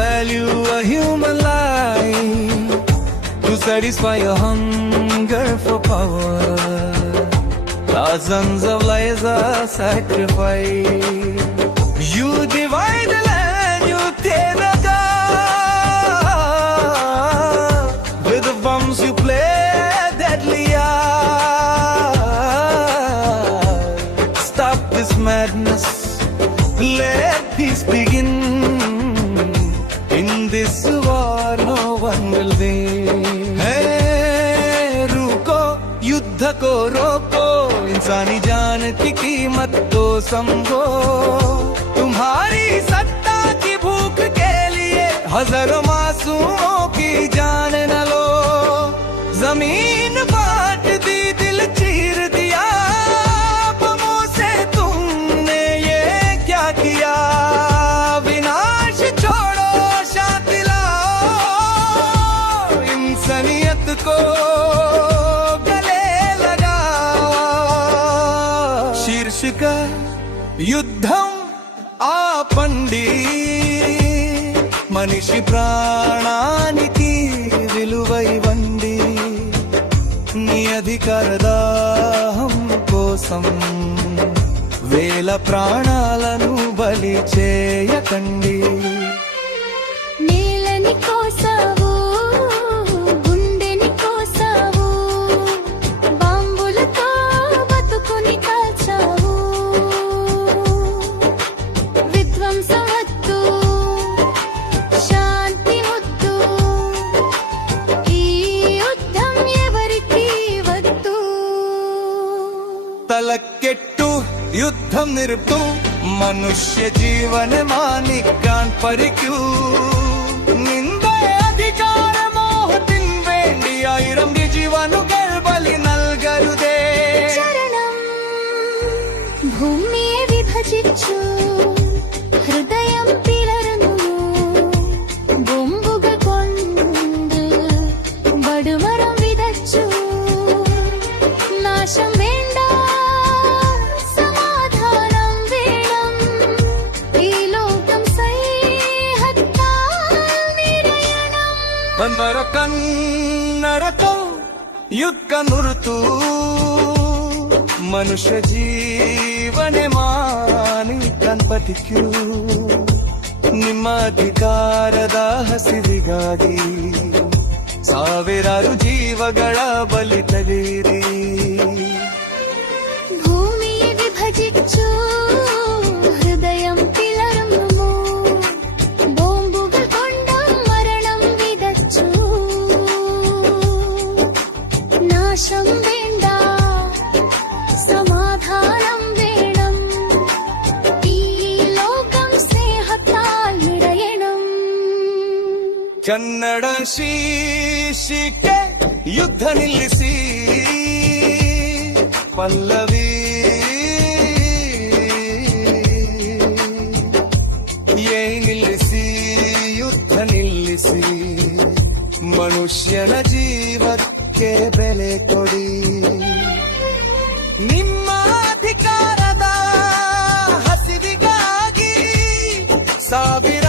value a human life, to satisfy a hunger for power. Thousands of lives are sacrificed. You divide the land, you tear the God. With the bombs you play deadly art. Stop this madness, let peace begin. In this war no one will win. Hey, रुको युद्ध को रोको, इंसानी जान की कीमत तो समझो. तुम्हारी सत्ता की भूख के लिए हजारों मासूमों की जान न लो. जमीन बांट दी, दिल चीर दिया, बमों से तुमने ये क्या किया. विनाश छोड़ो, शांति लाओ, इंसानियत को गले लगाओ. शीर्षक युद्धम ఆపండి, మనిషి ప్రాణానికి విలువైవండి. నీ అధికార దాహం కోసం వేల ప్రాణాలను బలి చేయకండి. నేలని కోసావు, గుండెని కోసావు, బాంబులతో బతుకుని కాల్చావు. విధ్వంసం వద్దు, శాంతి వద్దు, ఈ యుద్ధం ఎవరికి వద్దు. തലക്കെട്ടു യുദ്ധം നിർത്തു, മനുഷ്യ ജീവന് മാനിക്കാൻ പരിക്കൂ. നിന്റെ അധികാരമോഹത്തിൻ വേണ്ടി ആയിരം ജീവനുകൾ ബലി നൽകരുതേ. చరణం భూమిയെ വിഭജിച്ചു, ഹൃദയം പിളർന്നു, ബോംബുകൾ കൊണ്ട് പടുമരം വിതച്ചു. നാശം വേണ്ട, സമാധാനം വേണം, ഈ ലോകം സ്നേഹത്താൽ നിറയണം. ಬಂದರ ಕನ್ನಡಕೋ ಯುದ್ಧ ನುರುತು, ಮನುಷ್ಯ ಜೀವನೆ ಮಾನಿಕನ್ ಬದುಕು. ನಿಮ್ಮ ಅಧಿಕಾರದ ಹಸಿವಿಗಾಗಿ ಸಾವಿರಾರು ಜೀವಗಳ ಬಲಿ ತಗೀರಿ. ഭൂമിയെ വിഭജിച്ചു, ഹൃദയം പിളർന്നു, ബോംബുകൾ കൊണ്ട് മരണം വിതച്ചു. നാശം വേണ്ട, സമാധാനം വേണം, ഈ ലോകം സ്നേഹത്താൽ നിറയണം. ಕನ್ನಡ ಶೀರ್ಷಿಕೆ ಯುದ್ಧ ನಿಲ್ಲಿಸಿ, ಪಲ್ಲವಿ ನಿಲ್ಲಿಸಿ, ಯುದ್ಧ ನಿಲ್ಲಿಸಿ, ಮನುಷ್ಯನ ಜೀವಕ್ಕೆ ಬೆಲೆ ಕೊಡಿ. ನಿಮ್ಮ ಅಧಿಕಾರದ ಹಸಿವಿಗಾಗಿ ಸಾವಿರ